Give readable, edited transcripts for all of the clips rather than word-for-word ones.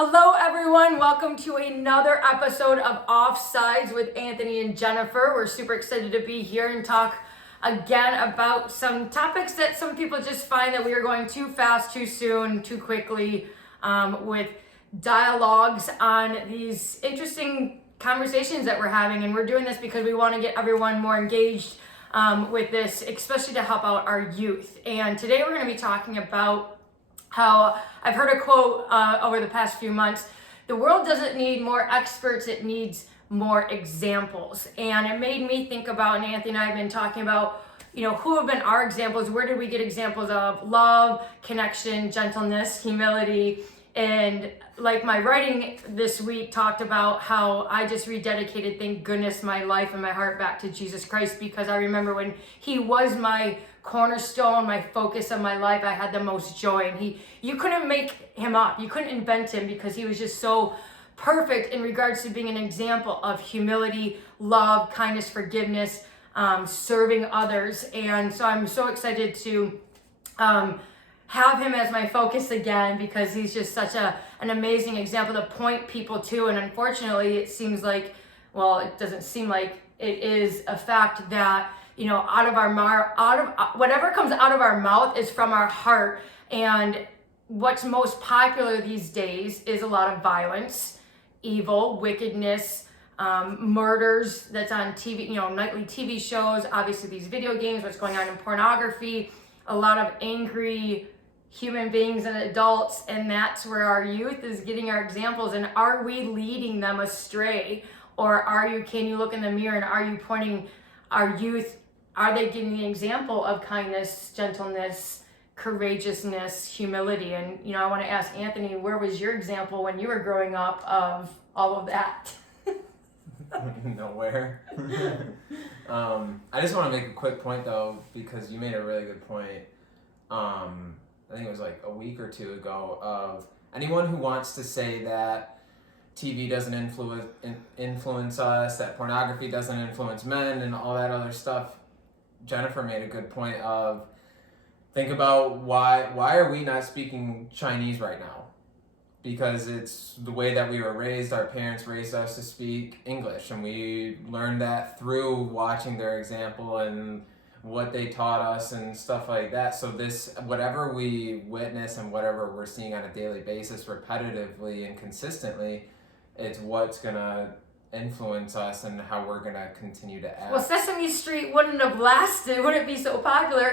Hello everyone, welcome to another episode of Offsides with Anthony and Jennifer. We're super excited to be here and talk again about some topics that some people just find that we are going too fast, too soon, too quickly with dialogues on these interesting conversations that we're having. And we're doing this because we want to get everyone more engaged with this, especially to help out our youth. And today we're going to be talking about how I've heard a quote over the past few months: the world doesn't need more experts, it needs more examples. And it made me think about, and Anthony and I have been talking about, who have been our examples? Where did we get examples of love, connection, gentleness, humility? And like my writing this week talked about how I just rededicated, thank goodness, my life and my heart back to Jesus Christ, because I remember when he was my cornerstone, my focus of my life, I had the most joy. And you couldn't make him up. You couldn't invent him, because he was just so perfect in regards to being an example of humility, love, kindness, forgiveness, serving others. And so I'm so excited to have him as my focus again, because he's just such an amazing example to point people to. And unfortunately, it seems like, well, it doesn't seem like, it is a fact that whatever comes out of our mouth is from our heart. And what's most popular these days is a lot of violence, evil, wickedness, murders that's on TV, nightly TV shows, obviously these video games, what's going on in pornography, a lot of angry human beings and adults. And that's where our youth is getting our examples. And are we leading them astray? Or can you look in the mirror and are you pointing our youth? Are they giving the example of kindness, gentleness, courageousness, humility? And, I want to ask Anthony, where was your example when you were growing up of all of that? Nowhere. I just want to make a quick point, though, because you made a really good point. I think it was like a week or two ago, of anyone who wants to say that TV doesn't influence us, that pornography doesn't influence men and all that other stuff. Jennifer made a good point of, think about why are we not speaking Chinese right now? Because it's the way that we were raised. Our parents raised us to speak English, and we learned that through watching their example and what they taught us and stuff like that. So whatever we witness and whatever we're seeing on a daily basis, repetitively and consistently, it's what's gonna influence us and how we're gonna continue to act. Well, Sesame Street wouldn't have lasted, wouldn't be so popular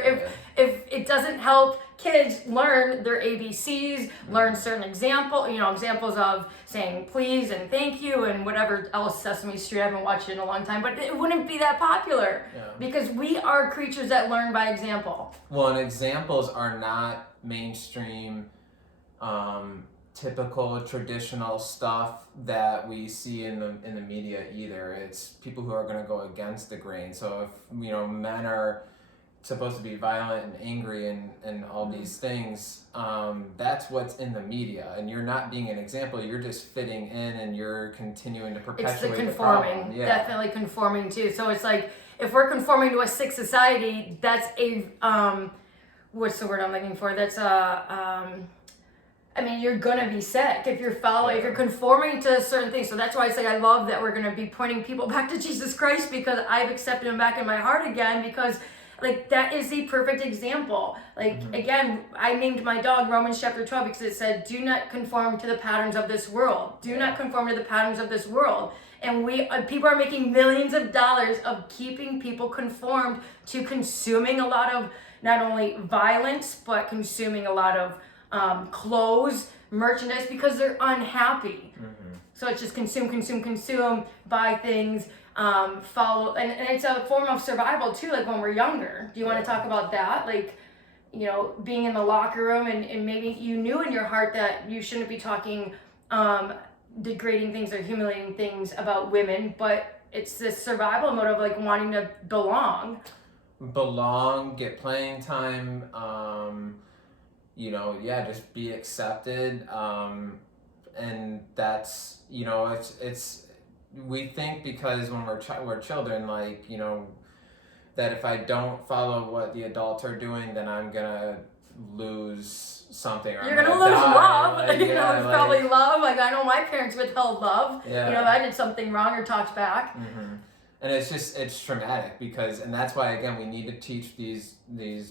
if it doesn't help kids learn their ABCs, learn certain examples of saying please and thank you and whatever else. Sesame Street, I haven't watched it in a long time, but it wouldn't be that popular because we are creatures that learn by example. Well, and examples are not mainstream, typical traditional stuff that we see in the media either. It's people who are going to go against the grain. So if men are supposed to be violent and angry and all these things, that's what's in the media, and you're not being an example, you're just fitting in and you're continuing to perpetuate it's the conforming. Definitely conforming too. So it's like, if we're conforming to a sick society, that's a what's the word I'm looking for, that's you're gonna be sick if you're if you're conforming to certain things. So that's why it's like, I love that we're gonna be pointing people back to Jesus Christ, because I've accepted him back in my heart again, because that is the perfect example. Again, I named my dog Romans chapter 12 because it said, do not conform to the patterns of this world. Do not conform to the patterns of this world. And people are making millions of dollars of keeping people conformed to consuming a lot of not only violence, but consuming a lot of clothes, merchandise, because they're unhappy. So it's just consume, buy things, follow, and it's a form of survival too, like when we're younger. Do you want to talk about that? Being in the locker room and maybe you knew in your heart that you shouldn't be talking degrading things or humiliating things about women, but it's this survival mode of wanting to belong, get playing time, just be accepted, and that's, it's we think because when we're children, that if I don't follow what the adults are doing, then I'm gonna lose something. Or you're gonna lose love. Probably love. I know my parents withheld love. Yeah. You know, if I did something wrong or talked back. Mm-hmm. And it's traumatic and that's why, again, we need to teach these,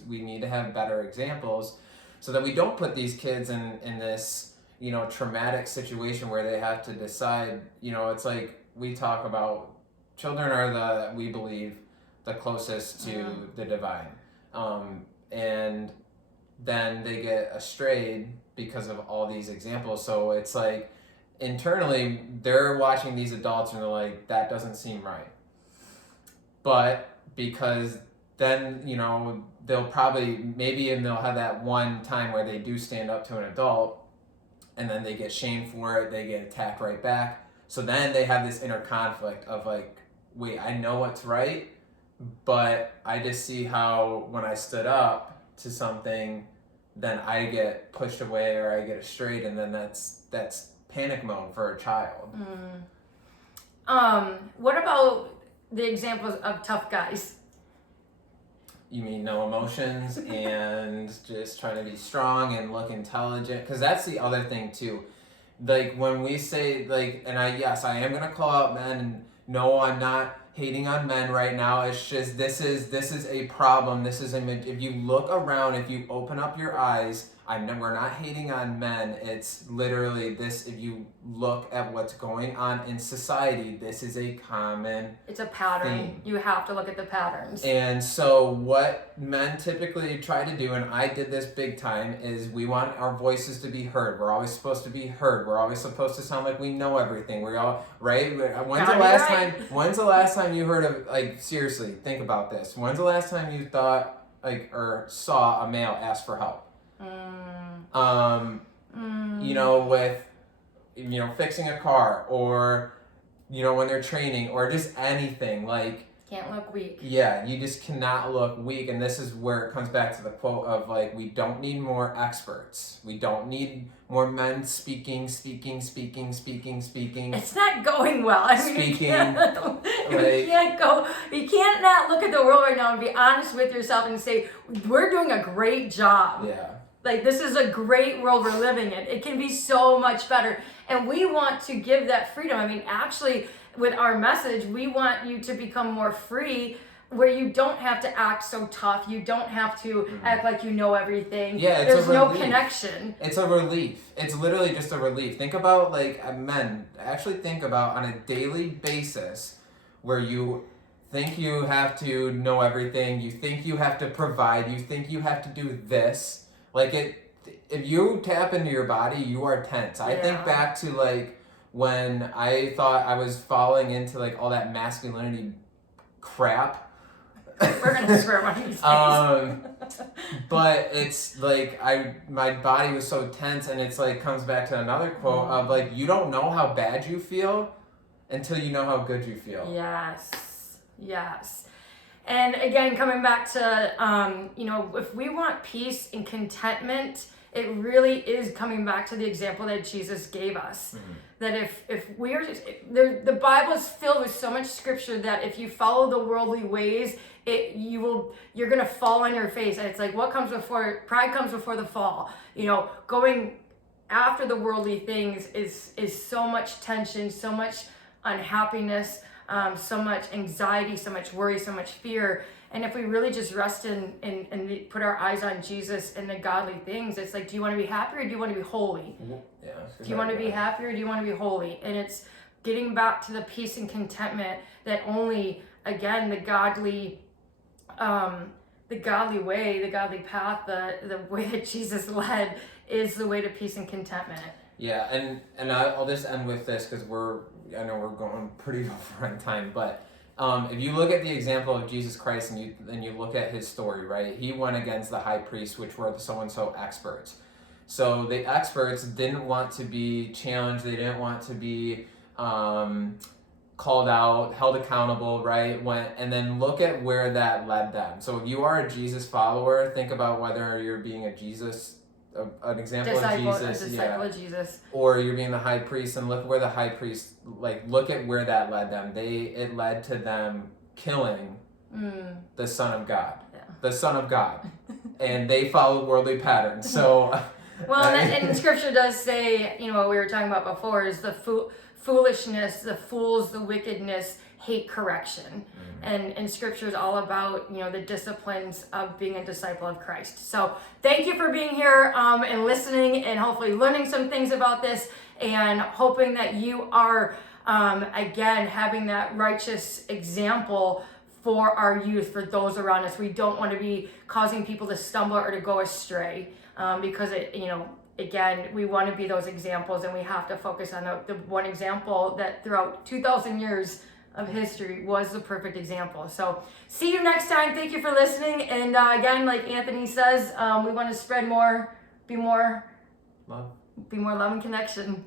we need to have better examples so that we don't put these kids in this, traumatic situation where they have to decide, it's like we talk about children are we believe, the closest to the divine. And then they get astrayed because of all these examples. So it's like internally they're watching these adults and they're like, that doesn't seem right. But because then, they'll probably, and they'll have that one time where they do stand up to an adult and then they get shamed for it, they get attacked right back. So then they have this inner conflict of like, wait, I know what's right, but I just see how when I stood up to something, then I get pushed away or I get astrayed, and then that's panic mode for a child. What about the examples of tough guys? You mean no emotions and just trying to be strong and look intelligent? Because that's the other thing too. Like when we say I am gonna call out men, and no, I'm not hating on men right now. It's just this is a problem. If you look around, if you open up your eyes, we're not hating on men. It's literally this. If you look at what's going on in society, this is a common. It's a pattern. theme. You have to look at the patterns. And so what men typically try to do, and I did this big time, is we want our voices to be heard. We're always supposed to be heard. We're always supposed to sound like we know everything. We're all right. When's the last time you heard of, seriously, think about this. When's the last time you thought or saw a male ask for help? With fixing a car, or when they're training, or just anything, can't look weak. Yeah, you just cannot look weak. And this is where it comes back to the quote of we don't need more experts. We don't need more men speaking. It's not going well. I mean, Speaking, you can't not look at the world right now and be honest with yourself and say, we're doing a great job. Yeah. This is a great world we're living in. It can be so much better. And we want to give that freedom. I mean, actually, with our message, we want you to become more free, where you don't have to act so tough. You don't have to act like you know everything. Yeah, there's no connection. It's a relief. It's literally just a relief. Think about men. Actually think about on a daily basis where you think you have to know everything. You think you have to provide. You think you have to do this. If you tap into your body, you are tense. I think back to when I thought I was falling into all that masculinity crap. We're gonna swear one of these days. But it's my body was so tense, and it's comes back to another quote of you don't know how bad you feel until you know how good you feel. Yes. And again, coming back to, if we want peace and contentment, it really is coming back to the example that Jesus gave us. Mm-hmm. That if we're the Bible is filled with so much scripture that if you follow the worldly ways, you're gonna fall on your face. And it's what comes before pride comes before the fall. Going after the worldly things is so much tension, so much unhappiness. So much anxiety, so much worry, so much fear. And if we really just rest in and put our eyes on Jesus and the godly things, it's do you want to be happy or do you want to be holy? Yeah. Do you want to be happy or do you want to be holy? And it's getting back to the peace and contentment that only, again, the godly way, the godly path, the way that Jesus led is the way to peace and contentment. Yeah, and I'll just end with this because I know we're going pretty over on time, but if you look at the example of Jesus Christ and you look at his story, right? He went against the high priests, which were the so-and-so experts. So the experts didn't want to be challenged. They didn't want to be called out, held accountable, right? And then look at where that led them. So if you are a Jesus follower, think about whether you're being an example of Jesus, of Jesus, or you're being the high priest, and look where the high priest, look at where that led them. It led to them killing the Son of God, the Son of God, and they followed worldly patterns. So Well, and Scripture does say, what we were talking about before is the foolishness, the fools, the wickedness hate correction. And Scripture is all about, the disciplines of being a disciple of Christ. So thank you for being here and listening and hopefully learning some things about this and hoping that you are, again, having that righteous example for our youth, for those around us. We don't want to be causing people to stumble or to go astray because again, we want to be those examples, and we have to focus on the one example that throughout 2,000 years of history was the perfect example. So see you next time. Thank you for listening. And again, like Anthony says, we want to spread more, be more love and connection.